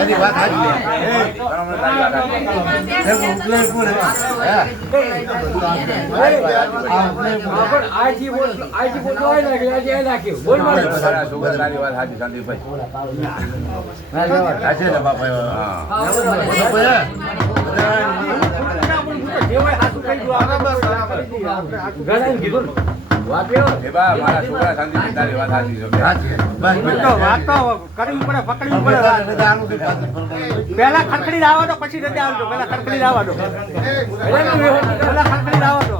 એની વાત સાચી પેલા ખડખડી લાવો તો પછી રજા આવજો. પેલા ખડખડી લાવો તો પેલા ખડખડી લાવો તો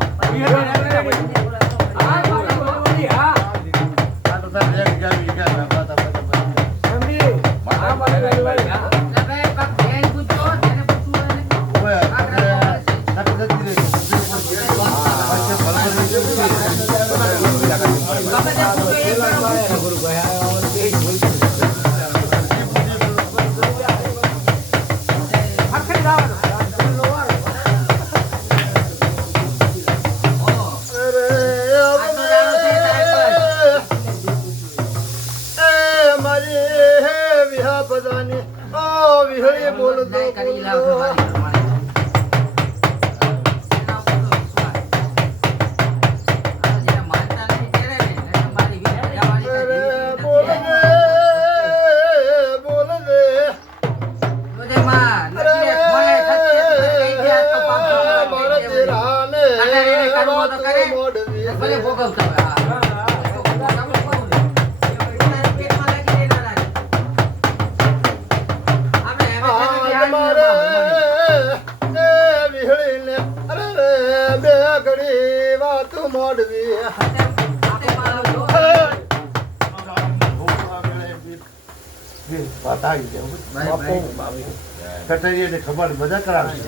ખબર મજા કરાવશે.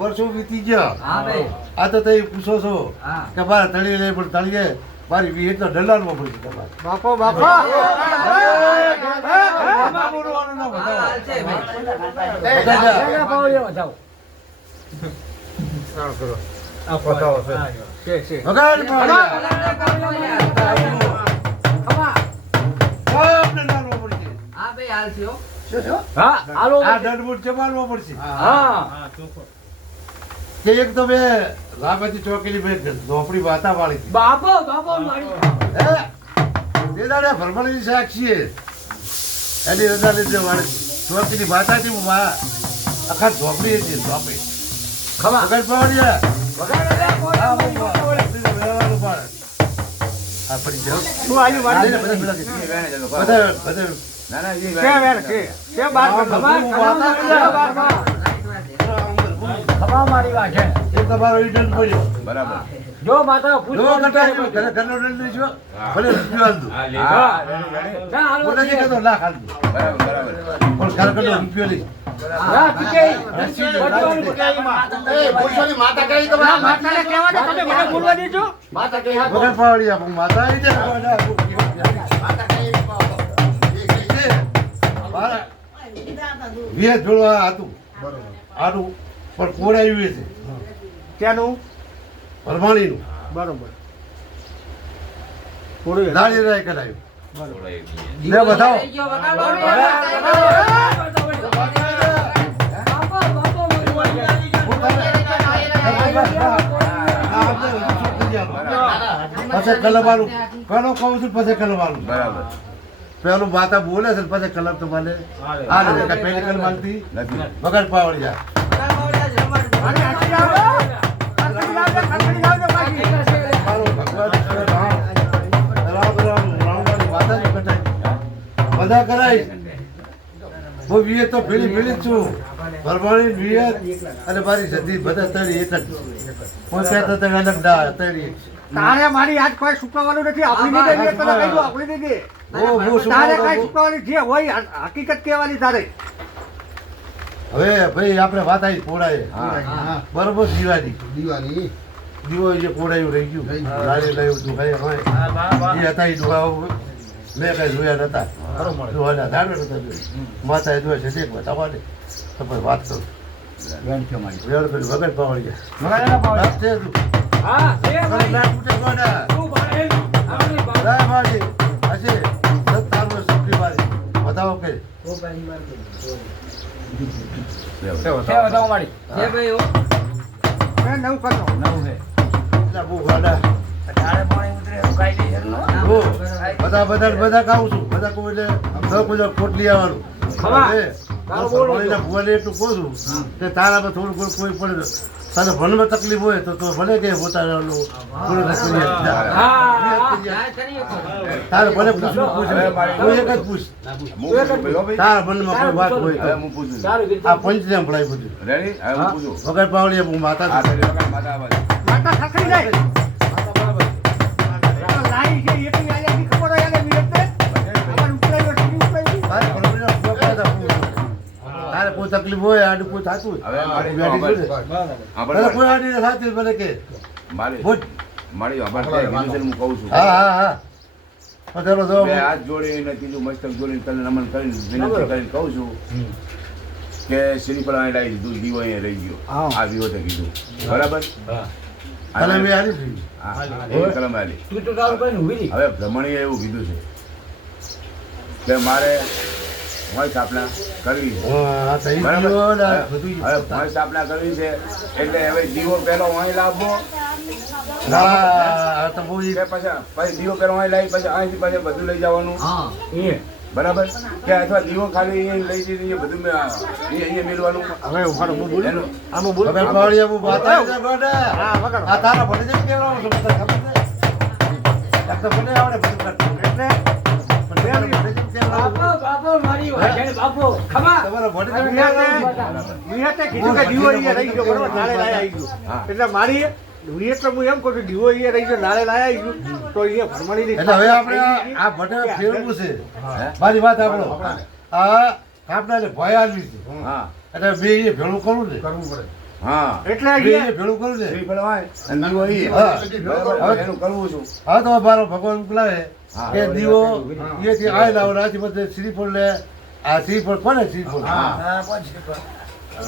વર્ષો વીતી ગયા આ તો તમે પૂછો છો કે મારે તળી લે પણ તળીએ મારી વી એટલો ડલાડવો પડશે તમારે. બાપો બાપો એક તો મેં રામજી ચોકીની મેં ઝોપડી વાતા વાળી હતી. બાપો બાપો ભરમણી સાક્ષી એની રજા લીધે વાળી ચોકીની વાતા હતી. આખા ઝોપડી હતી ઝોપડી વગર પાવડિયા તમારો રિટર્ન પડ્યો બરાબર. જો માતા ઘરનો દંડ લઈશો ભલે રૂપિયો લાખ હાલ પણ ઘરનો રૂપિયો લઈશ. જોડવા હતું આનું પણ કોડાયું છે ત્યાંનું પરમાણીનું બરોબર દાડી રાય કરાયું બતાવો. પછી કલરવાનું પેલો કહું છું પછી કલરવાનું બરાબર. પેલું માતા બોલે છે પછી કલર તો મને આ નથી પેલી કલર માંગતી નથી વગર પાવડી જાય. બધા કરાય હું વિયત તો ભીડી ભીડી જ છું. પરમાણી વિયત અને મારી સધી બધા તળી એક જ. હું ત્યાં અલગ ના તળી તારે મારી આજ કોઈ સુકાવાનું નથી. આપણી દીધે પેલા કહી દો આપણી દીધે તારે કઈ સુકાવાની જે હોય હકીકત કહેવાની તારે હવે ભાઈ આપણે વાત આવી પોળાએ હા. બરોબર દિવાળી દીવાની દીવો જે પોળાયું રહી ગયું લારી લાવ્યું તું ભાઈ હોય એ હતા એ ડોળાઓ મેં કઈ જોયા નતા ડોળા દાડો નતા માતા એ જોયા છે એક તમારે તો પછી વાત કરું વેળ પેલી વગર પાવડી ગયા છે તું હા એ ભાઈ લાટ ઉઠે ગોડા તું ભાઈ આપણી બાપ રાય મારી હશે સત્તાનું સબ્જી મારી બતાવો કે છે બતાવો મારી છે ભાઈ ઓ એટલા બહુ ગોડા તારે પાણી ઉતરે એવું કાઈ નહીં હો બધા ખાવું છું બધા કોઈ એટલે કોઈ પોટલી આવવાનું ખવા. હવે તારું બોલો ભણીને ભૂવાને એટલું કહું છું કે તારામાં થોડું કોઈ પડે તને ભણમાં તકલીફ હોય તો ભલે કે પોતાનું થોડું કરી તારે ભલે પૂછવું કોઈ એક જ પૂછ તારા મનમાં કોઈ વાત હોય તો સારું કીધું. આ પંચજામ ભણાય બધું રેડી હવે હું પૂછું વગર પાવડી હું માતા આ છું. પેલી વખત માતા આવે. તારે ભણવાના ભૂવા પાડતા પૂછું. તારે કોઈ તકલીફ હોય આડું કોઈ થતું હવે મારી બેઠી છું ને. આપણે તને કોઈ આડી ને થતી ભલે કે મારી બોલ. મારી ખબર છે કીધું છે ને હું કહું છું હા તો ચાલો જો બે હાથ જોડીને કીધું મસ્તક જોડીને તને નમન કરીને વિનંતી કરીને કહું છું કે શ્રીફળ અહીં લાવી દીધું દીવો અહીંયા રહી ગયો આ વિહોતે કીધું બરાબર તને મેં આલી જ નહીં. હા એવી કલમ આલી તું તો તારું કઈ ઊભી રહી. હવે ભ્રમણીએ એવું કીધું છે કે મારે હોય સ્થાપના કરવી છે હા, તો ઈ બરાબર ગયો ને આ હવે બધું ગયું. હોય સ્થાપના કરવી છે એટલે હવે દીવો પેલો અહીં લાવવો હા, તો બહુ ઈ કે પછી દીવો પેલો અહીં લાવી પછી અહીંથી પછી બધું લઈ જવાનું હા એ બરાબર કે અથવા દીવો ખાલી અહીંયા લઈ જઈને બધું અહીંયા મેળવાનું એનું વગર પાવડી આવું બાતા છે ગોડા. આ તારા ભણે છે કેવડાવું છું, તને ખબર છે? એક તો ભણે આવડે બધું કરતું. પણ તારા ભણે છે કેવડાવું છું. બાપો બાપો મારી વાત છે બાપો ખમા તમારા ભણે છે કેવડાવું છું. હા એટલે મારી વિયત તો હું એમ કહું છું દીવો અહીંયા રહી ગયો નાળે લાયા આવી ગયું તો અહીંયા ભણવાની એટલે હવે આપણે આ ભણે ફેરવું છે. મારી વાત સાંભળો. આ કાપડાને ભય આલવી છે. હા એટલે બે એ ભેળું કરું ને હા એટલે બે અહીંયા એ ભેળું કરું ને શ્રીફળ હોય અને દીવો અહીં. હા. બરાબર એનું કરવું છું હવે તો મારો ભગવાન મોકલાવે હા. કે દીવો એથી આય લાવો રાજી બધે શ્રીફળ લે આ શ્રીફળ કોને શ્રીફળ હા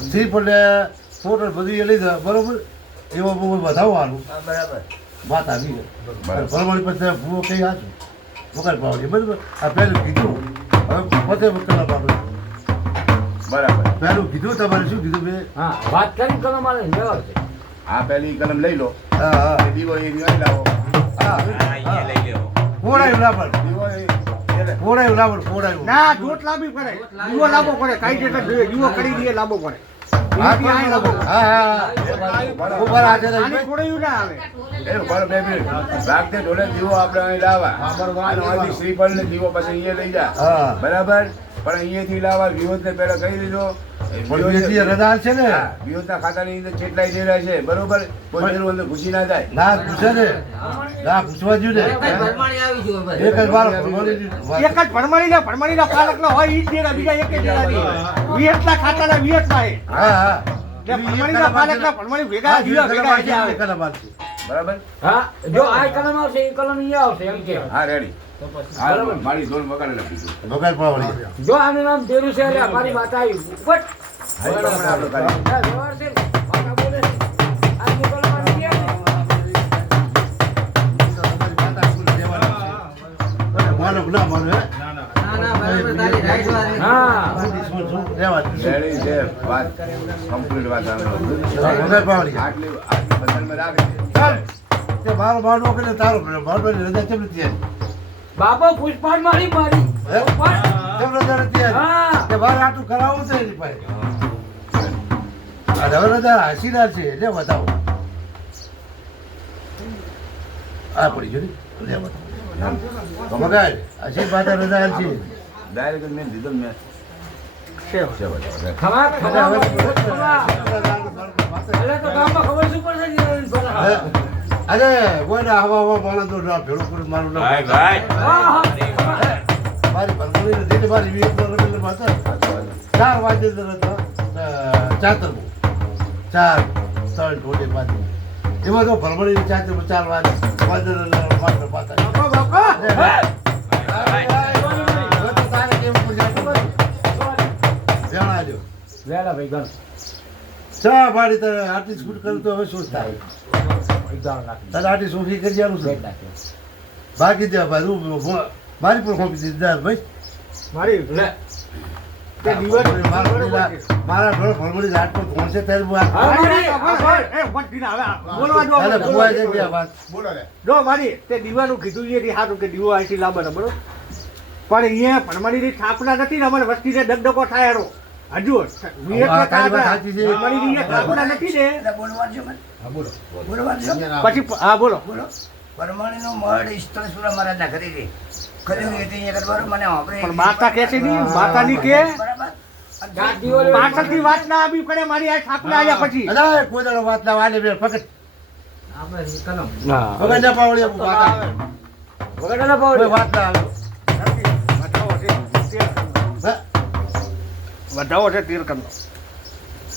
શ્રીફળ લે ફોટો બધું એ લઈ જાય બરોબર એવો બહુ વધાવવાનું બરાબર વાત આવી બરાબર. ભરવાડી પછી ભૂવો કઈ હાચું વગર પાવડી બરાબર આ પહેલું કીધું હવે પોતે કલા પાવડી બરાબર પહેલું કીધું તમારે શું કીધું મેં હા વાત કરી કરો મારે જવાબ છે આ પેલી કલમ લઈ લો હા હા એ દીવો અહીં અહીં લાવો પોળાયું લાવડ દીવો અહીં પોળાયું લાવડ પોળાયું ના જોત લાંબી પડે દીવો લાંબો પડે કાંઈ રીતે જોઈએ દીવો કરી દઈએ લાંબો પડે હા એનાથી આય લાંબો પડે. હા ઉપર હાથે આની રહી છોડાયું ના આવે એનું બરાબર બે મિનિટ રાખતે ઢોલે દીવો આપણે અહીં લાવવા અને અહીંથી શ્રીફળ ને દીવો પછી અહીંયા લઈ જા હા બરાબર પણ અહીંયાથી લાવવા વિહોત ને પહેલા કહી દીધો પણ વેચી રજા છે ને વિહોતના ખાતાની અંદર ચેટલાઈ દેલા છે બરોબર કોઈ પેલું અંદર ઘૂસી ના જાય ના પૂછે ને ના પૂછવા જ્યું ને એક જ વાર ભરવાની એક જ ભણમાણીના પાલકના હોય ઈ જ દેરા બીજા એક દેરા નહીં વિયતના ખાતાના વિયતના એ હા હા એટલે ભણમાણીના પાલકના ભણમાણી ભેગા દીવા ભેગા એટલે આવે બરાબર હા જો આ કલમ આવશે એ કલમ અહીંયા આવશે એમ કે હા રેડી હા મારી ધોન વગાડે લખી દીધું ભગત પાવડી જો આનું નામ દેરું છે એટલે મારી માતા આવી બટ હા, એ પ્રમાણે આપણે કરીએ. હા, વ્યવહાર છે. માતા બોલે છે. આ જે કલમ આવી ગયા ને, માનો ના માનો હે હા દુશ્મન છું રહેવા દે. રેડી છે વાત કમ્પ્લીટ વાત આવે ભગત પાવડી આટલી બદલમાં રાખે છે ચાલ તે મારો માનો કે તારો મારવાની રજા કેમ નથી આવી? બાપો પુષ્પાન મારી મારી હે? પુષ્પાન. કેમ રજા નથી આવી? હા કે મારે આટલું કરાવવું છે એની પાસે આ હવે રજા હાસીદાર છે લે બતાવો આ પડી ગયું ને? લે બતાવો મગાય આશીર્વાદ રજા છે ડાયરેક્ટ મેં દીધો ને મેં છે છે બરાબર ખમા ખમા ખમા. એટલે તો ગામમાં ખબર શું પડશે જીવન ભલા. અરે કોઈ ના હવા માણસ તો ના ભેળું કરી મારું નામ હા હા ખમા. મારી ભરભરી નથી મારી વીર રમેશ માતા 4 વાગે તો ચાતરમું 4 3 ઢોલે બાંધી એમાં તો ભરમણીની ચાતરમું 4 વાંદર માત્ર પાતા તારે કેવું પડે વેણા જો વેલા ભાઈ ગણ ચા ભાડી તારે આર્ટિસ્ટ સ્કૂટ કરું તો હવે શું થાય તારે આર્ટિસ્ટ ઊભી કરી જવાનું છે બાકી દે ભાઈ મારી પણ ખોપી દીધા ભાઈ મારી લે તે દીવા મારા ઘર ભરમણી રાત પર પહોંચે ત્યારે હું બોલવા દો તારે ભુવાઈ જાય બે વાત જો મારી તે દીવાનું કીધું છે કે હારું કે દીવો અહીંથી લાવવાનો બરોબર પણ અહીંયા ભણમણીની સ્થાપના નથી ને અમારે વસ્તીને દગદગો થાય હારો હજુ ભણમણીની સ્થાપના નથી ને પછી હા બોલો પરમાણીનો મળ સ્થળેશ્વર મહારાજના ઘરે છે કર્યું હતી અહીંયા બરોબર મને આપણે પણ માતા કે છે ની માતા ની કે બરાબર પાછળથી વાત ના આવી પડે મારી આ સ્થાપના આવ્યા પછી અરે કોઈ દાડો વાત ના વાલે બે ફકત આપણે કલમ વગર ના પાવડી વગર ના પાવડી કોઈ વાત ના આવે વધાવો છે તીર કરનો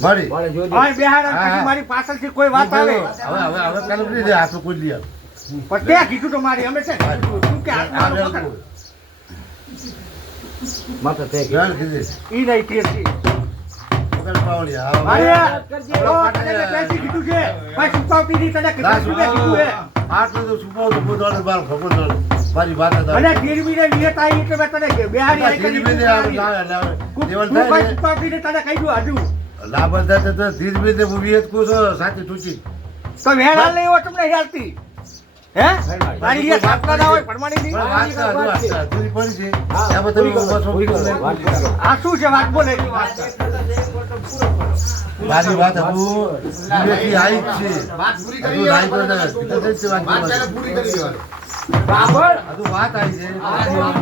મારી વાળે જોજો હા બેહાડ પછી મારી પાછળથી કોઈ વાત આવે હવે કાલે નહીં હાથ કોઈ લઈ આવે પણ તે કીધું તો મારી અમે છે શું કે હાથમાં પકડ. માતા તે જાણ કીધી ઈ નહીં તીર થી વગર પાવડી મારી આવે તને પેસી કીધું છે ભાઈ સુપાવતી ની તને કીધું છે આટલું તો છુપાવ તો બોધવાને બાર ખબર ન મારી વાત હતા મને ગીરવી ને વિયત આવી એટલે મેં તને બેહાડી આવી ધીરે ધીરે દેવલ ભાઈ થાય સુપાવતી ને તને કહી દઉં હજુ લાભ થાય તો ધીરે ધીરે વિયત કો છો સાચી ટૂચી તો વેણા નહીં હોય તમને હેલતી હે તારી એ સ્થાપના ના હોય પરમાણીની પણ વાત અધૂરી પડી છે એમાં તમે બસો આ શું છે વાત બોલે મારી વાત હજુ ધીરેથી આવી જ છે હજુ લાઈ તો નથી. ધીરેથી વાત કરવાની. બાબર હજુ વાત આવી છે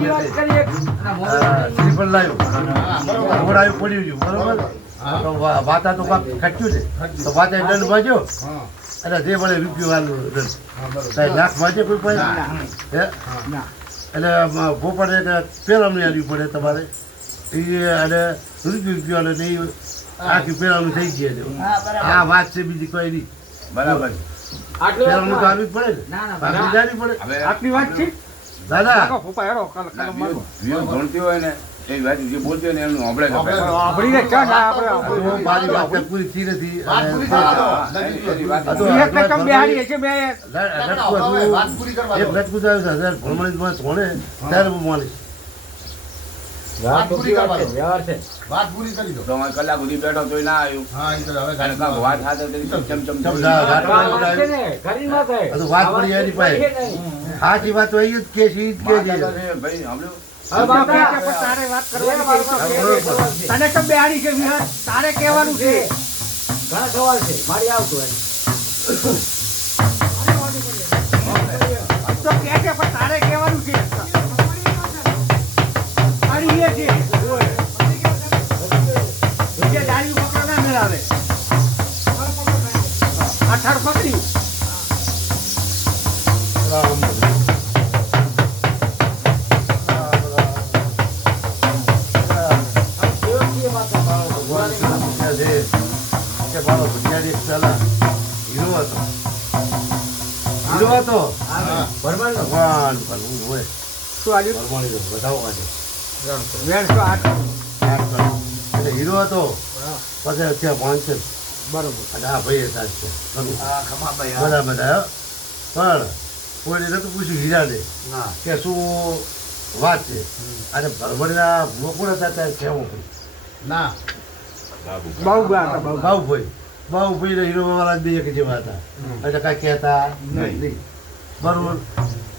વાત કરીએ શ્રીફળ લાવ્યું ઘોડાયું પડ્યું છે બરોબર તો વાતા તો કાંક ખચ્યું છે તો વાતા દંડ બાજ્યો અને જે મળે રૂપિયો વાળું દંડ કાંઈ લાખ બાજે કોઈ પાસે હે એટલે ભોપાને પેરામણી આવી પડે તમારે એ અને રૂપિયો અને એ આખી પેરામણી થઈ ગઈ છે આ વાત છે બીજી કોઈ નહીં બરાબર આટલું પેરામણી તો આવી જ પડે ને ના, ના, બાકી જાવી પડે હવે આટલી વાત છે દાદા ફોપા હેડો કલમ મારો વ્યૂ ભણતી હોય ને એ વાત જે બોલતી હોય ને એમનું હંભળે જ આપણે. આપડીને ક્યાં ના આપણે તો મારી વાત કંઈ પૂરી થઈ નથી અને એની વાત આ તો વિયત ને કમ બેહાડી છે બે લટકું હતું. એક લટકું જ આવ્યું છે હજાર ભણમણીમાં છોડે ત્યારે હું માનીશ વાત પૂરી વાત છે વ્યવહાર છે તો અમે કલાક સુધી બેઠો તોય ના આવ્યું અને કાંઈક વાત હાથે તો ચમ ચમ ચમ વાત છે ને ખરી વાત છે આ તો વાત પડી એની પાસે સાચી વાત તો એ જ કે છે, ઈ જ કે છે. ભાઈ સાંભળ્યું હવે બાપા પણ તારે વાત કરવાની છે તને કમ બેહાડી છે વિહત તારે કહેવાનું છે ઘણા સવાલ છે મારી આવતું એમ તો કે છે પણ તારે કહેવાનું છે મારી એ છે જે ડાળી પકડો ના મેળાવે અઠાર પકડ્યું ભગવાન શું પૂછ્યા છે કે મારો ભૈયા એક પેલા હીરો હતો. હીરો હતો બરાબર ભગવાન પણ હું હોય શું આવ્યું ભગવાનનો વધાવો માટે વેણ શું આઠ એટલે હીરો હતો પછી અત્યારે ભણશે બરોબર અને આ ભાઈ હતા છે બધા બધા પણ કોઈને નતું પૂછ્યું હીરાને કે શું વાત છે અને ભરભરીના લોકો હતા ત્યારે કહેવું પડ્યું બહુ બા હતા બહુ બાહુભાઈ ને હીરો વાળા બે એક જેવા હતા એટલે કાંઈ કહેતા નહીં બરોબર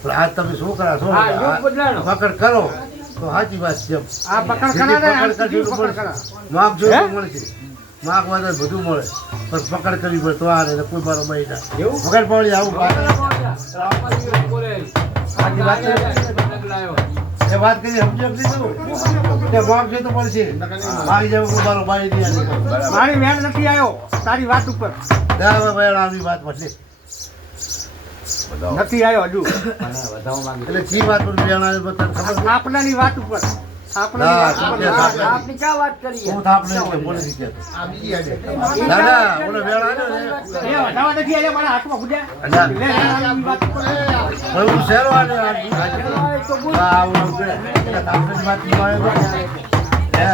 પણ આજ તમે છોકરા છો હા, યુગ બદલાયો. પકડ કરો તો સાચી વાત છે આ પકડ કરા ને પકડ કરજો તો પકડ મળશે. કરા માપ જો હે? તો મળશે માપ વાળા બધું મળે પણ પકડ કરવી પડે તો આ ને કોઈ મારો ભાઈ ના એવું? પકડ પાડી આવું એ વાત કરી સમજો કે લીધું કે માપ છે તો મળશે મારી જેવું કોઈ મારો ભાઈ નહીં આવે. બરાબર મારી વેણ નથી આવ્યો તારી વાત ઉપર દાદા ભાઈ આવી વાત મળશે બતાવો. નથી આવ્યો હજુ વધાવો માંગે એટલે છી વાત પર બેણા બતાવ ખબર છે? આપનાની વાત ઉપર ના, શું કે થાપ નથી. આપની ક્યાં વાત કરી હું થાપ નહીં કે બોલે નહીં કહેતો. ના, ના, ઓલો વેળ આવ્યો ને. અલ્યા, ભાઈ હું શેરો આને આ- આ આવું કરે. એટલે થાપની વાત નહીં આવે તો. હે.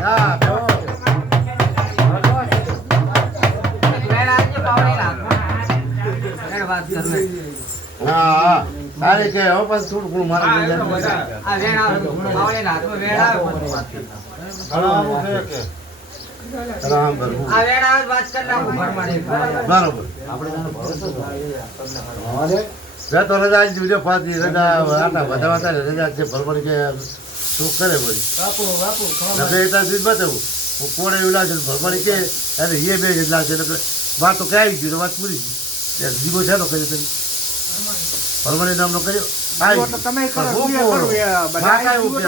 ના, બેહો. હા, હા. તારે કે હવે પાછું થોડું ઘણું મારે લઈ જાય. રામ ભરવું. બરોબર. મેં તો રજા જ જોજો પાછી રજા આટા બધા હતા ને રજા છે ભરવાની કે શું કરે બોલી નકે એટલા સુધી બતાવું હું કોણે એવું લાગે ભરવાની કે અરે એ બે જ લાગે એટલે વાત તો ક્યાં આવી ગયું વાત પૂરી જીવો છે તો કર્યો તમે ભરવાની નામનો કર્યો આવી ગયું. પણ હું કોણ? માં કાંઈ એવું કહે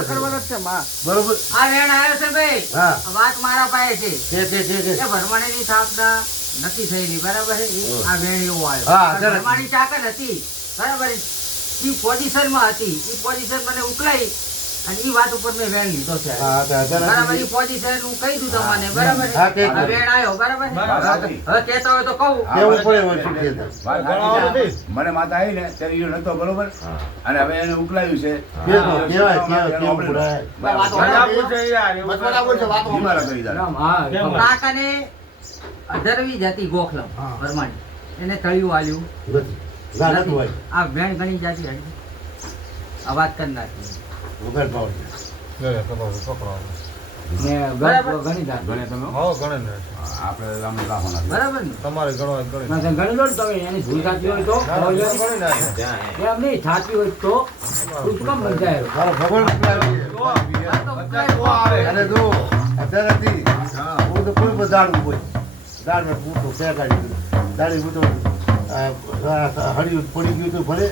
છે? બરોબર આ વેણ આવ્યો છે ભાઈ હા વાત મારા પાસે છે કે એ ભરવાડીની સ્થાપના નથી થયેલી બરાબર છે આ વેણ એવો આવ્યો હા, સરસ. ભરવાડી ચાકર હતી બરાબર એ પોઝિશનમાં હતી એ પોઝિશન મને ઉકલાઈ અને એ વાત ઉપર મેં વેણ લીધો છે હા બરાબર એ પોઝિશન હું કહી દઉં તમને બરાબર હા, કે આ વેણ આવ્યો બરાબર હવે કહેતા હોય તો કહું કેવું પડે હોય શું કે મને માતા આવી ને ત્યારે ઈયો નતો બરોબર અને હવે એને ઉકલાયું છે કેવાય કેવું પુરાય બીમાર કરી જાય. કાકાને અઢરવી જતી ગોખલમ ભરવાડી એને તળિયું આલ્યું નથી ના નતું હોય આ વેણ ઘણી જાતિ હજી આ વાત કરી નાખી વગર પાવર બરાબર ઘણી જાતિ ગણે તમે આપણે રામ રાખવાના બરાબર ને તમારે ગણો ગણી લો ને તમે એની ભૂલ થતી હોય તો એમ નહીં થતી હોય તો તું શું કામ બંધાયેલો? મારો ભગવાન અને જો અત્યારેથી હું તો કોઈ પણ ઝાડવું હોય ઝાડમાં પૂરતો ફેંકાડી દીધું દાડી પૂરતો હળિયું પડી ગયું હતું ભલે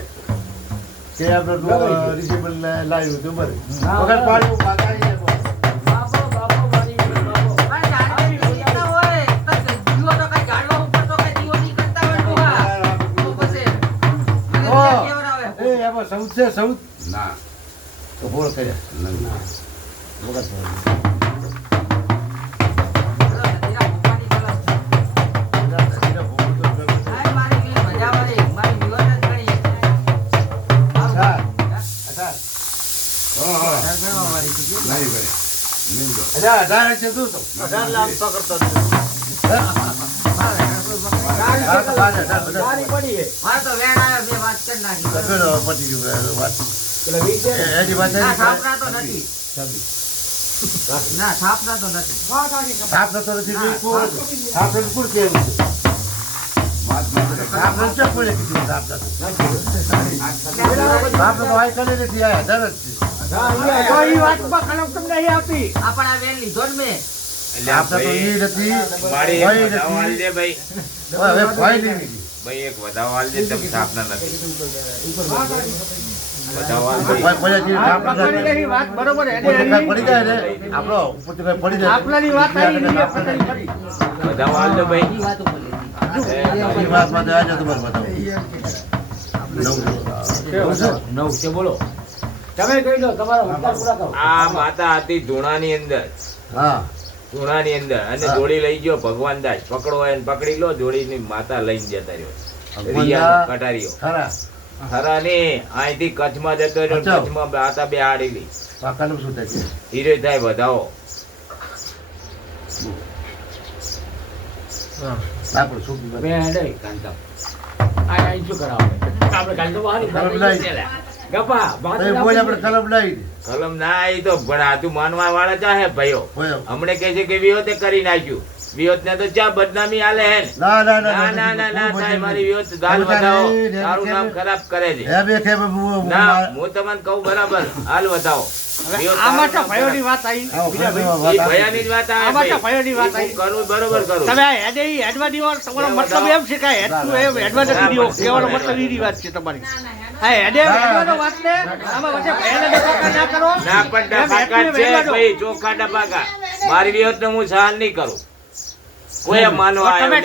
કે આપણે રિસેબલ લાવ્યું હતું ભલે વગર પાડ્યું માતા બાપો વાળી બાપો આ જાણવાની ચિંતા હોય તો જીવો તો કઈ ગાડવા ઉપર તો કઈ જીવો નહીં કરતા હોય ડોહા. તો પછી મને ત્યાં કેવડાવે. એ એમાં સૌદ છે સૌદ ના તો બોલ કર્યા નહીં. વગર પાડ્યું. ધીરા ભૂપાની કલમ. સાહેબ, મારી પેલી મજાવાળી, મારી વિવર જ ગણી. અચ્છા. હા, હા. ગણવાવાળી છે. નહીં કરે નહીં કરો. અચ્છા, 18 છે શું તો? મારે હા, તો બાર 18 બધા. તો વેણ આવ્યો, મેં વાત કરી નાખી. પેલો પતી ગયું વાત. એની વાત ના, એની થાપના તો નથી. ના, થાપના તો નથી. સાપ થતો નથી તો એ કોણ હતું? સાપ થતું કોણ કહેવું છે? વાત નહીં કરે. સાપ થતું ચોક કોણે કીધું સાપ થતું? સાપ તો હાય કરી નથી આ 18 જ છે. આ પણ આ વેણ લીધો ને મેં. સાપ થતો ઈ નથી મારી ભય એક વધાવો આલ નથી. દે ભાઈ. હવે ભય નહીં લીધી. ભાઈ એક વધાવો આલ દે, તમે સ્થાપના નથી. વધાવો આલ દે. ભય પડ્યા છે, સાપ નથી. ઉપર તો કાંઈ પડી જાય ને આપણો ઉપર તો કાંઈ પડી જાય વધાવો આલ દે ભાઈ. ઈ વાત ઉપર લીધી. એ વાત માટે આજે તમારે બતાવો. નવ છે બોલો. તમે કહી દો તમારો વિસ્તાર પૂરા કરો. આ માતા હતી ધૂણાની અંદર, હા ધૂણાની અંદર અને જોડી લઈ ગયો ભગવાન દાસ. પકડો હોય ને પકડી લો, જોડીની માતા લઈને જતા રહ્યો. રિયાનો કટારીઓ ખરા ખરા ને અહીંથી કચ્છમાં જતો રહ્યો. અચ્છા. કચ્છમાં માતા બે આડેલી પાકાનું શું થાય છે? હીરે થાય વધાવો. ના પણ શું કીધું? બે હેડે કાંતા. આ શું કરાવે? આપણે કાલ તો બહાર કલમ લાવી. ગપા તો એ બોલ આપણે કલમ લાવી દે. કલમ ના આવી તો પણ આ તું માનવા વાળા ચાહે ભાઈઓ. બોલો. હમણે કહે છે કે વિહોતે કરી નાખ્યું. વિહોત ને તો ચા બદનામી આલે હે ને. ના ના ના ના ના ના સાહેબ, મારી વિહોત ગાલ વધાવો, તારું નામ ખરાબ કરે છે. એ બે કે હું ના, હું તમને કહું બરાબર, હાલ વધાવો. વિહોત તારું નામ ખરાબ. ઈ ભયાની જ વાત આવે ભાઈ. ઈ હું કરું બરોબર કરું. ના પણ ડબાકા છે ભાઈ, ચોખ્ખા ડબાકા. મારી વિહોત ને હું સહન નહીં કરું. કોઈ માનવા આવ્યો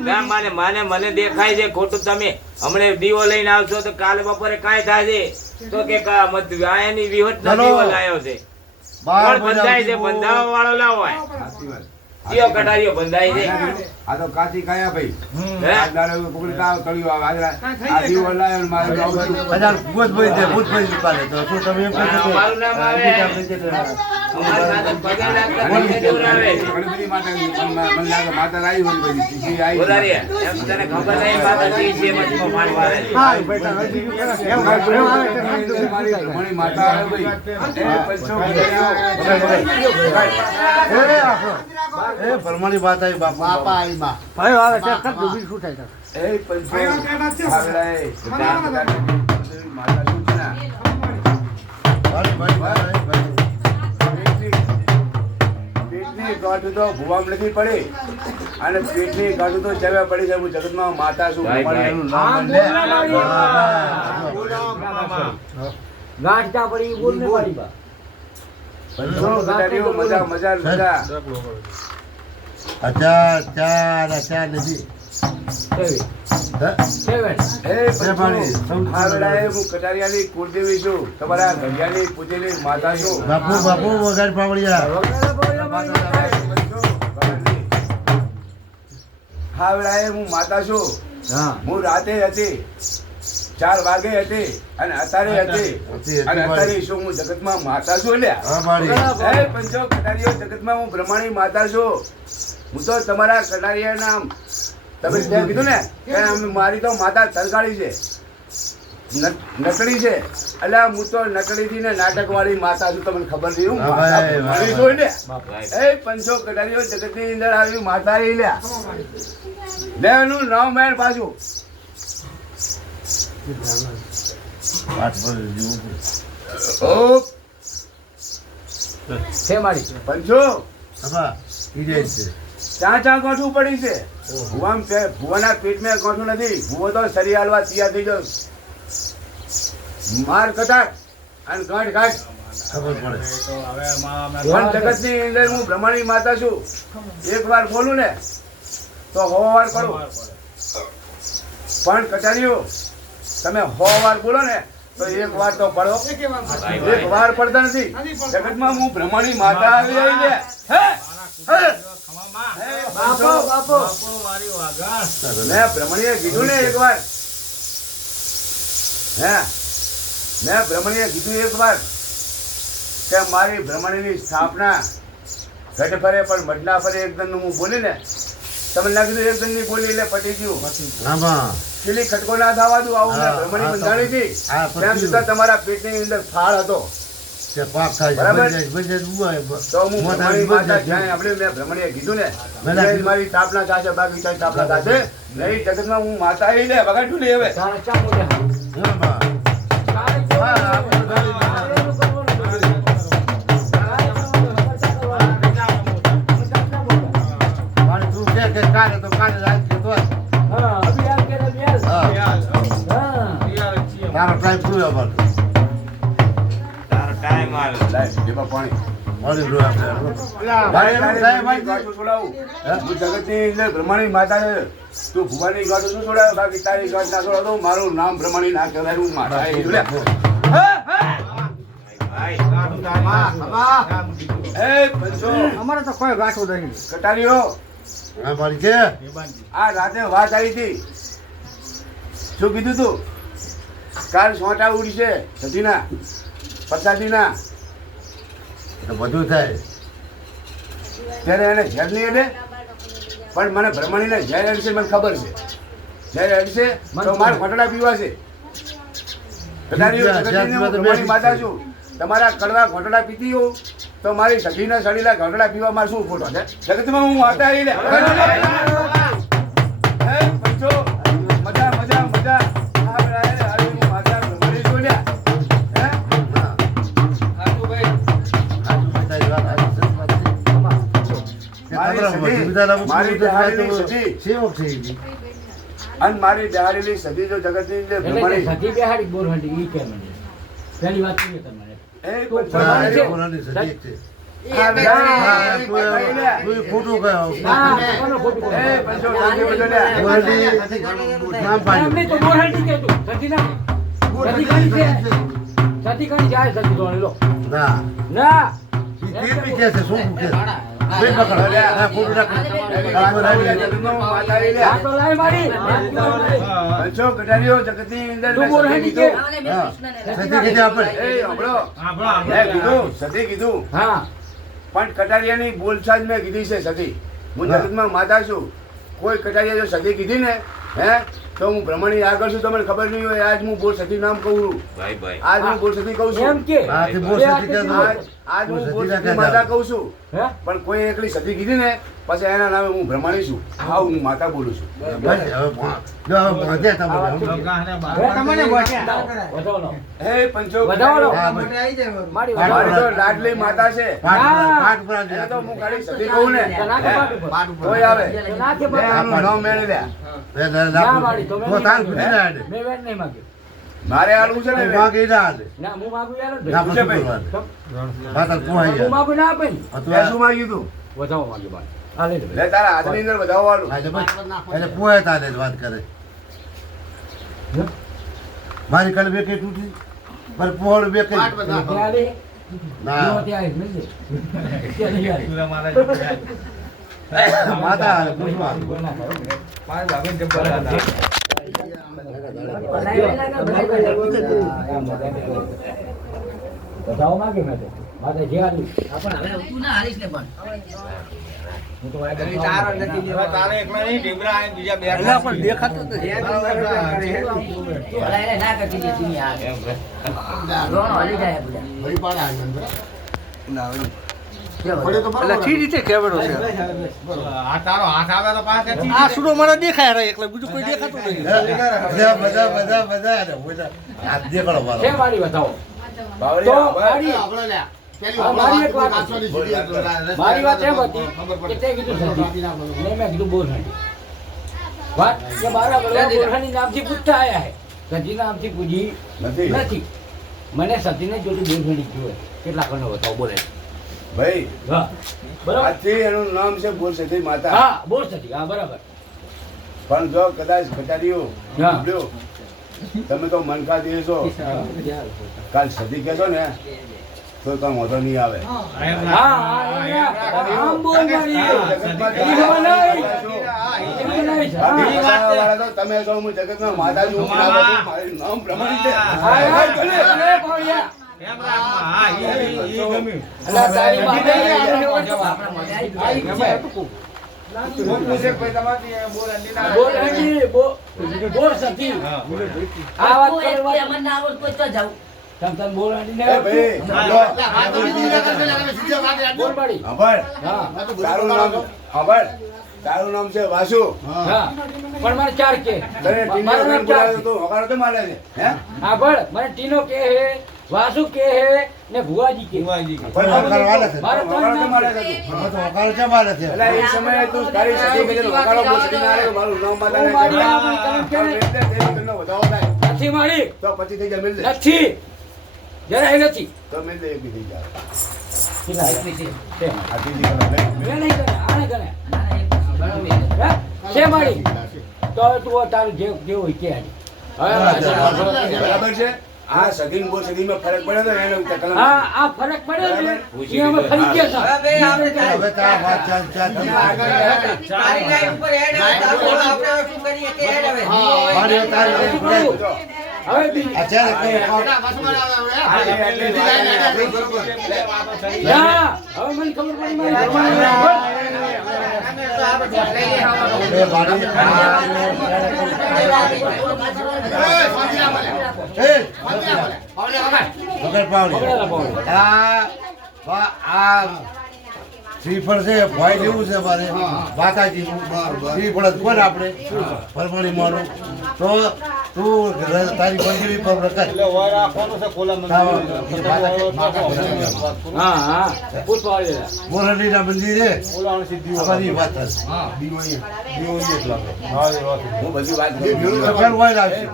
ના માને મને દેખાય છે ખોટું. તમે હમણે દીવો લઈને આવશો તો કાલે બપોરે કાંઈ થાય છે તો કે કા મત આયાની વિહત ચલો. દીવો લાયો છે બાર પણ બંધાય છે બજાવ બંધાવા વાળો લાવો હોય સાચી વાત. કયો કટારીઓ બંધાય છે આ તો કાચી કાયા ભાઈ હે? આ દાડે કોકડી કાવ તળિયો આવે આ દીવો લાયો ને મારે આવું થયું. હજાર ભૂતભાઈ છે, ભૂતભાઈ નીકાળે તો શું તમે એમ કહો છો કે મારું નામ આવે. બીજા બીજે તો અમારા સાથે પગે લાગતા પગે દેવરાવે. ઘણી બધી માતા મને લાગે માતા આવી હોય બધી ચીચી આવી. બોલારી, એમ તને ખબર નહીં માતા જી છે મતમાં માનવા રહે. મારી ઘણી માતા આવે ભાઈ. એ પંચો એ પરમાણી વાત આવી બાપા આવી માં એ પંચો આવડાય. માતા શું છે ને? પેટની ગાંઠ તો ભૂવામાં નથી પડી અને પેટની ગાંઠ તો જવા પડી છે. હું જગતમાં માતા છું. ભાઈ, ભાઈ. એનું નામ લે. પંચો કટારીઓ મજા મજા મજા. અચાર નથી એ પંચો આવડાય. હું કટારિયાની કુળદેવી છું. તમારા ઘડિયાની પૂજેલી માતા છું. બાપુ વગાડ પાવડિયા હાવડાએ હું માતા છું. હું રાતે હતી 4 વાગે હતી અને અત્યારે હતી અને અત્યારે શું હું જગતમાં માતા છું. લ્યા હા મારી એ પંચો કટારીઓ જગતમાં હું બ્રહ્માણી માતા છું. હું તો તમારા કટારિયા નામ તમે ત્યાં કીધું ને કે મારી તો માતા તરગાળી છે, નકડી છે. એટલે હું તો નકડી થી ને નાટક વાળી માતા છું. તમને ખબર નહીં હું હા માતા ભાઈ, બ્રહ્માણી છું. લ્યા એ પંચો કટારીઓ જગત ની અંદર આવી માતા રહી. લ્યા લે એનું નામ મેળ પાછું. પાઠ પર જીવું ઓ પંચો હા ઈ જાય છે ચા ગોઠવું પડી છે. ભુવાના પેટમાં ગોઠવું નથી. ભુવો તો શરીર હાલવા તૈયાર થઈ ગયો. માર કટાક અને ગાંઠ ગાંઠ. ખબર પડે પણ જગતની અંદર હું બ્રહ્માણી માતા છું. એક વાર બોલું ને તો 100 વાર કરું. પણ કટારીઓ તમે 100 વાર બોલો ને તો એક વાર તો પડો. એક વાર પડતા નથી. જગતમાં હું બ્રહ્માણી માતા આવી રહી છે. મેં બ્રહ્મણીએ કીધું ને એક વાર. મેં બ્રહ્મણીએ કીધું એક વાર કે મારી બ્રહ્મણીની સ્થાપના ઘટ ફરે પણ મઢ ના ફરે. એકદમ હું બોલી ને તમને ના કીધું એકદમ ની બોલી એટલે પટી ગયું. આમાં પેલી ખટકો ના થવા દઉં. આવું મેં બ્રહ્મણી બંધાણી હતી. ત્યાં સુધી તમારા પેટની અંદર ફાળ હતો. કે પાપ થાય છે બરાબર. બજે તો હું બ્રહ્મણી માતા જ્યાં આપણે મેં બ્રહ્મણીએ કીધું ને કે મારી સ્થાપના થશે બાકી તારી સ્થાપના થશે નહીં. જગતમાં હું માતા આવી લે વગાડું લે હવે. તું કે કાલે તો કાલે રાત કે તો તારો ટાઈમ પૂરો પર તારો ટાઈમ આવે. લાય, જેમાં પાણી. ઓલી રો આપણે ભાઈ, ભાઈ, ગાંઠું છોડાવું. હું જગતની અંદર બ્રહ્માણી માતા છે. તું ભુવાની ગાંઠું શું છોડાવે બાકી તારી ગાંઠ ના છોડાવતો. મારું નામ બ્રહ્માણી ના કહેવાય. હું માતા એ લે. ભાઈ, એ પંચો અમારે તો કોઈ ગાંઠું નહીં. કટારીઓ હા મારી કે આ રાતે વાત આવી હતી. શું કીધું તું? કાલ સોટા ઉડશે સતીના પતાદીના. તો બધું થાય ત્યારે એને ઝેર નહીં અડે. પણ મને બ્રહ્મણીને ઝેર અડશે મને ખબર છે. ઝેર અડશે તો મારે ઘોટડા પીવા છે. કટારીઓ જગતની હું બ્રહ્મણી માતા છું. તમારા કડવા ઘોટડા પીતી હોઉં તો મારી સખીના સડીલા ઘોટડા પીવા મારે શું ખોટો છે? જગતમાં હું માતા આવી લે. હે, પંચો, મજા મજા મજા. આ બરાબર, આવી હું માતા બ્રહ્મણી છું લ્યા. હે? તારી વાત આવી છે મારી બિહારેલી સતી. સેવક છે ઈ. અને મારી બિહારેલી સદી જો જગતની અંદર બ્રહ્મણી. એ પંચો, હા, કટારીઓ. એ બોલાની સદી છે. આ હા, બિહારી. તું ખોટું કહ્યો. એ પંચો, જલ્દી બધો લ્યા. બોલાની નામ પાડ્યું. સતી કઈ જાય સતી દોણી લો ના ના ઈ તીર બી કે છે શું કે બે પકડ ના પૂરું રાખ કાકો લાવી જગતનો માતા રે લે. આ તો લાય મારી પંચો કટારીઓ જગતની અંદર તું મેં બોલ સતી હેડી કીધું. કે હા સતી કીધી આપણે એ સાંભળો. મેં કીધું સતી કીધું હા પણ કટારિયાની બોલચાલ મેં કીધી છે સતી. હું હા. જગતમાં માતા છું. કોઈ કટારિયા જો સતી કીધી ને હે તો હું બ્રહ્મણી આગળ છું તમને ખબર નહીં હોય આજ હું બોલ સતી નામ કહું છું. ભાઈ ભાઈ આજ હું બોલ સતી કહું એમ છું. કે હા તે બોલ સતી કે આજ હું બોલ બોલ સતી સતી ના માતા કહેતા. કહું છું. હે પણ કોઈ એકલી સતી કીધી ને પછી એના નામે હું બ્રહ્મણી છું. હા હું માતા બોલું છું. બસ હવે જો હવે બાંધે તમને વધાવો લો હે પંચો વધાવો લો હા ભાઈ મારી મારી વધાવો તો લાડલી માતા છે. પાઠ પર એને તો હું ખાલી સતી કહું ને તો નાખે હે, પાટ ઉપર કોઈ આવે તો નાખે મેં પાટ આનું નામ મેળવી લે. ના મારી તો મેં તો તાર ખુદી ના આડે મેં વેટ નહીં માંગ્યું મારે આલવું છે ને માગે ના આડે ના હું માંગુ યાર ના જ પછી ભાઈ. કરવાનું પાતળ પોહાઈ હું જાય માંગુ ના આપે ને આ તો મેં શું માંગ્યું તું વધાવો માંગ્યું બાર આ લઈ લે લે તારા હાથની અંદર વધાવો વાળું. આજે બસ એટલે પોહે તારે જ વાત કરે મારી કલ બે કઈ તૂટી પર પોહળ બે કઈ ત્યાં લે ના જો ત્યાં આવી મિલ દે ત્યાં લઈ આવી માતા હાલે પૂછવા બોલ ના કરો વધાવો માંગે મેં તો મારે જે આલી હું તો આ સુડો મને દેખાય રે એટલે બીજું કોઈ દેખાતું નહીં. બધા હાથ દેખાડો મારો છે મારી વધાવો બાવળી તો આભાર. મારી એક વાત હતી. મારી વાત એમ હતી કે તે કીધું સતી ને મેં કીધું બોરહાણી વાત કે મારા ઘરમાં બોરહાણી નામથી પૂછતા આયા હે સતી નામથી પૂછી નથી નથી મને સતીને જોતી બોરહાણી જોવે કેટલા કણો બતાવો બોલે ભાઈ હા બરાબર આજથી એનું નામ છે બોલ સતી માતા. હા બોર સતી હા બરાબર પણ જો કદાચ ઘટાડીઓ હા. લ્યો, તમે તો મનકા દેશો કાલ સતી કહેશો ને તો કામ વાંધો નહીં આવે. હા આમ બોલ મારી એમાં નહીં. એમાં નહીં. હા. વાળા તો તમે છો હું જગતમાં માતા છું. હું નામ હતું, મારું નામ બ્રહ્મણી છે. હા, હા, ભલે, ભલે, ભાવડિયા. અલા, તારી માથે આપણે બોલ હજી, બોલ સતી. આ વાત કરવા તમ તમ બોલ હજી એ ને ભાઈ, બોલ પાડી. સાંભળ. હા તારું નામ સાંભળ. તારું નામ છે વાસુ. હા પણ મને ચાર કે તને ટીનો મારું બેન નામ ચાર બોલાવે છે. તો હગાડો તો મારે છે. હે? હા પણ મને ટીનો કે હે વાસુ કે હે ને ભુવાજી કે પણ વખાણ વાલે છે મારે ત્રણ હગાડો તો નામ મારે છે. છે તું. હવે તો વખાણ કેમ વાલે છે એટલે એ સમયે તું તારી સતી કીધું ને હગાડો બોલ સતી ના આવે તો મારું નામ માતા તું મારી નહીં. આ મને તને કે ને. એટલે તેની કરનો વધાવો થાય. નથી મારી તો પછી થઈ જાય મિલ દે. નથી જરાય નથી તો મિલ દે એકી થઈ જાય. કેટલા છે? છે મારી. આ ત્રીજી કલમ લઈ. મેં નહીં કરે આને કરે હે? છે મારી તો તું તારું જે જેવું હોય કે હાલી. બરાબર છે આ સદી ને બોલ સદી માં ફરક પડે તો એને કલમ હા આ ફરક પડ્યો ને એ અમે ફરી ગયા છે. હવે તારા વાત ચાલ ચાલ મારી તારી હવે બીજી અત્યારે ના હવે મને ખબર પડી મારી શ્રીફળ છે ભાઈ જેવું છે મારે માતાજી શ્રીફળ જ કોણ આપણે પરમણી માનું તો તું તારી બંધીવી પર કર હા હા પૂછવા મોરડીના મંદિરે અમારી વાત હશે. હું બધી વાત તો ફેર હોય લાવશે.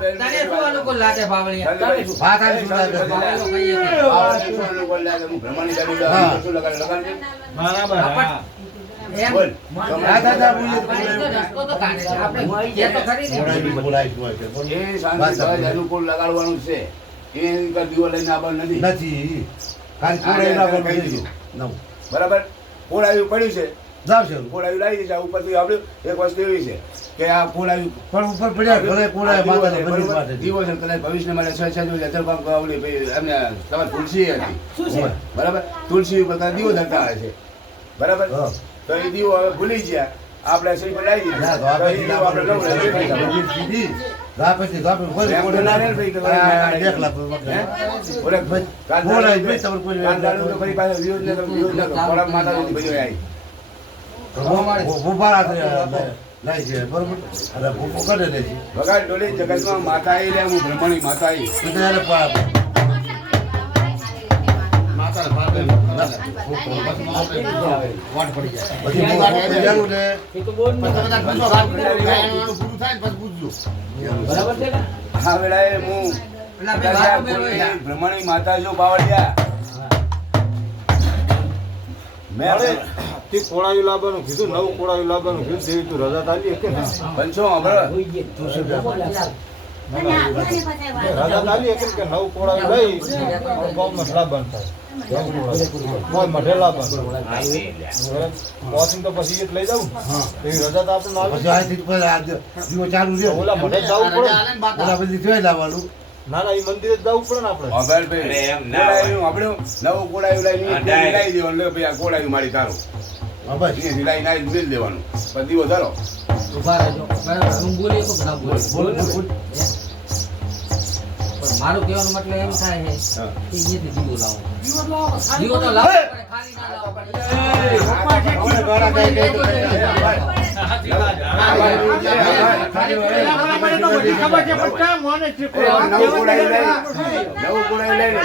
વાત આવી શું લાગે છે? આ દાદા બોલીએ તો બોલાય. બોલાય હોય છે. અનુકૂળ લગાડવાનું છે એની ઉપર દીવો લઈને આવવાનું નથી નથી ખાલી કોડાયું લાવવાનું કહી છે. દીધું. નવું બરાબર કોળાયું પડ્યું છે જાવ છે કોળાયું લાવી દીધા ઉપરથી આપણે એક વસ્તુ એવી છે કે આ કોળાયું પણ ઉપર પડ્યા ઘરે કોડાય માતાના મંદિર માટે દીવો છે કદાચ ભવિષ્ય માટે 6 આવડી ભાઈ એમને તમારે તુલસી હતી શું છે બરાબર તુલસી ઉપર કદાચ દીવો ધરતા હોય છે બરાબર હા. તો એ દીવો હવે ભૂલી ગયા આપણે શ્રી પર લાવી ના, દીધા તો એ દીવો આપણે નવો લાવી દીધો. મંદિર સીધી રાપેથી રાપે કોઈ એમ તો ના રહે ને ભાઈ કે આ દેખલા પર હે? ઓલે કોડાય ભાઈ તમારે કોઈ કાંદાનું તો ફરી પાછા વિરોધ ન કરો, વિરોધ ન કરો. કોળા માતાજી બધી આવી ભૂપારા લાઈ છે બરોબર અને ભૂપો કરે ને છે વગાડ ડોલી જગતમાં માતા આવી લે હું બ્રહ્મણી માતા આવી તો ત્યારે પછી જાણું ને એ તો બોલ ને. બરાબર છે ને આ વેળાએ હું બ્રહ્મણી માતા જો બાવળિયા મેં તે કોળાયું લાવવાનું કીધું નવું કોળાયું લાવવાનું કીધું દેવી તું રજા તાલી કે પંચો હમણાં હોઈ ગઈ. તું શું કહે? રજા તાલી કે નવું કોળાયું લઈ ગામમાં લાવવાનું થાય કોઈ મઢે લાવવાનું પહોંચીને તો પછી એ જ લઈ જાઉં એવી રજા તો આપણે ના પછી આજથી ઉપર આ દીવો ચાલુ રહ્યો ઓલા મઢે જવું પડે ઓલા બધી જોઈ લાવવાનું ના ના એ મંદિરે જ જવું પડે ને આપણે અભયભાઈ, અરે એમ ના હોય. કોળાયું આપણું નવું કોળાયું લાવીને હા, ડાય. લાવી દેવાનું લે ભાઈ આ કોળાયું મારી તારું હા ભાઈ અહીંયાથી લાવીને આવીને મેલ દેવાનું પછી દીવો ધરો ઉભા રહેજો બરાબર હું બોલી તો ના બોલ બોલ ને બોલ. પણ મારું કહેવાનો મતલબ એમ થાય છે હા. કે અહીંયાથી દીવો લાવો દીવો તો લાવવો પડે ખાલી ના લાવવો પડે હવે ગાળા ગાઈ ગઈ તો ભાઈ. નવું કોળાયું લાવી નવું કોળાયું લઈને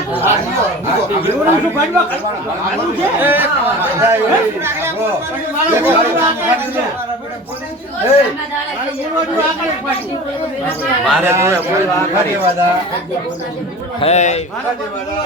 મારે તો કાર્યવાદા હે કાર્યવાદા